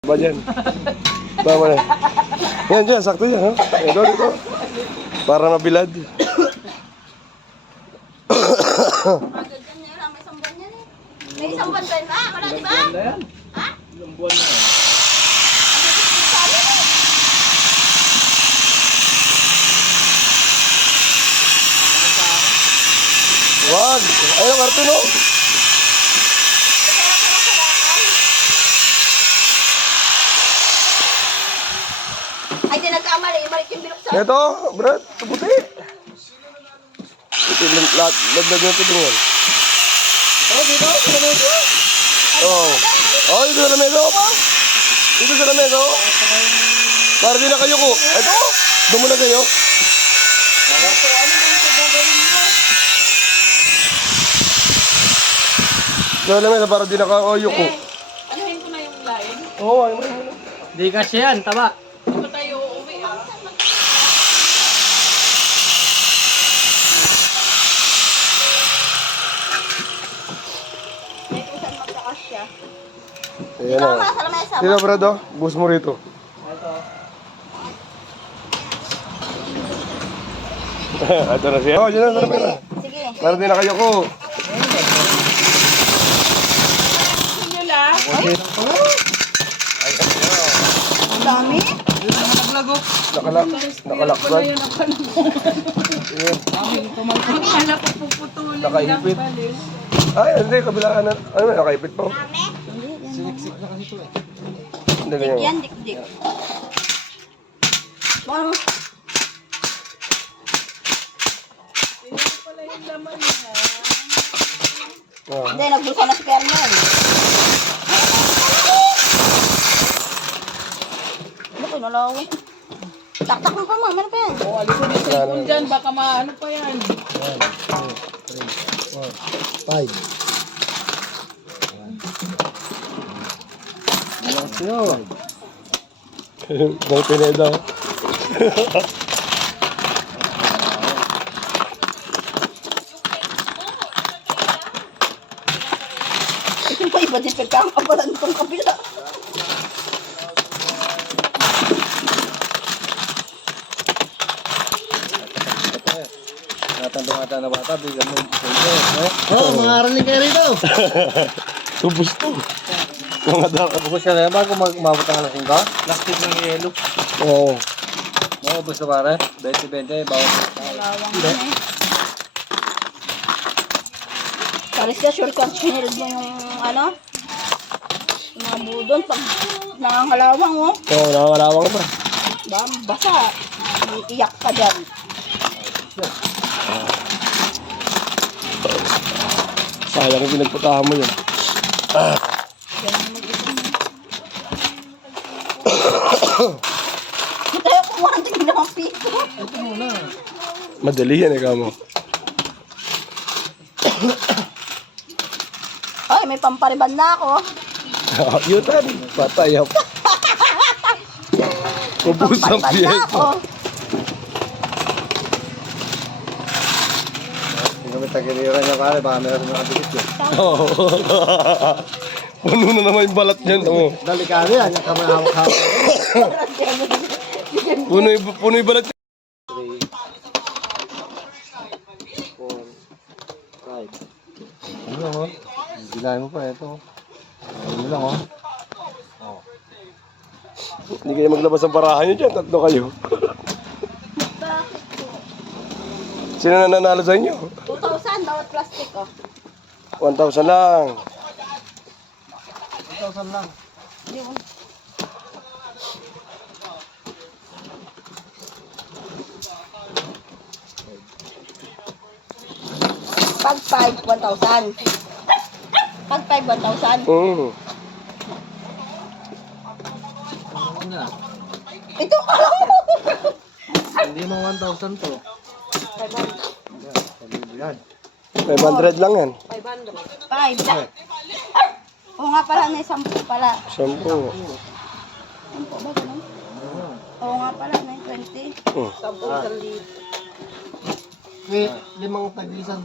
Ba dyan? Ba mo na? Yan dyan, sakto yan, ha? Ito, dito. Para mabilad. Agad yan nila, may isang buwan yan eh. May isang buwan ba yun ba? Wala di ba? Ha? Ilang buwan na yan. Wag! Ayun, Martin, no? Ay, di nagkamali. Ibalik yung binuksan. Ito, Brad, tubuti. Ito, laglag yung tubingan. Oh, dito, sa lamesa. Oh. Oh, dito sa lamesa, pa. Dito sa lamesa, oh. Para di na kayo ko. Ito, doon muna kayo. Sa lamesa, para di na kayo ko. Anuhin ko na yung line. Oo, ayun mo na. Di kasi yan, taba. Hindi pa tayo uuwi ah. May kusan magkakasya. Ayan Ikaw na. nga sa lamesa. Dito, Brad, oh. Bus mo rito. Ito na siya. Oh, dyan na, sarap na. Sige. Para di na kayo ko. Sige lang. Ang dami. Nakalakbad. Ayan. Akala ko puputulin Nakaipit. Ay, hindi, kabilaan na. Ano, nakaipit pa. Sinik-sik na kasi ito eh. Hindi, ganyan. Yan, dik-dik. Wow. Oh. Hindi, nagbusa na si Kernel. Ano ko, nalawan? Taktak mo pa, ma'am. Ano pa yan? O, alikod yung cellphone dyan, baka maano pa yan. 5. Bang pineda. Ito pa iba din pagkakabalan kong kabila. Natandong-ata na bata, bigyan mo. Oh, mga araling kayo rito. Tubos to. Mga dara. Ubus ka na yan bago umabot ang alas 5? Plastic ng yelo. Oo. Ubus na pare. 20-20, bawat. Lawang na eh. Paris ka, sure ka, sinilid mo yung ano? Yung mga budon, pag nangangalawang oh. Oo, nakakalawang pa. Basa. Iiyak ka dyan. Sayang yung pinagputahan mo yun. Ganun mag-isa mo. Tayo kumuha ng tigilawang piso. Madali yan eh, kamo. Ay, may pampariban na ako. Yutan. Patay ako. Ubus ang Pampariban na piyesa. ako. Hindi kami tagiliran niya pare, baka meron mga bilis yun. Oo. Puno na naman yung balat niyan. Oh. Delikado yan, yung kamay hawak-hawak. Puno yung balat niyan. 3, 4, 5. Ano lang oh? Bilahin mo pa ito. Ano lang oh? Hindi kayo maglabas ng parahan nyo dyan. Tatlo kayo. Sino na nanalo sa inyo? 2,000 bawat plastic oh. 1,000 lang. 1,000 lang. Yun. Pag 5, 1,000. Pag 5, 1,000. Ano na? Ito alam mo. Hindi mo 1,000 to. Yan. 500 lang yan. 5. Oo nga pala, may 10 pala. 10. 10 ba ganun? Oo nga pala, may 20. Hmm. May 5 tag-1,000.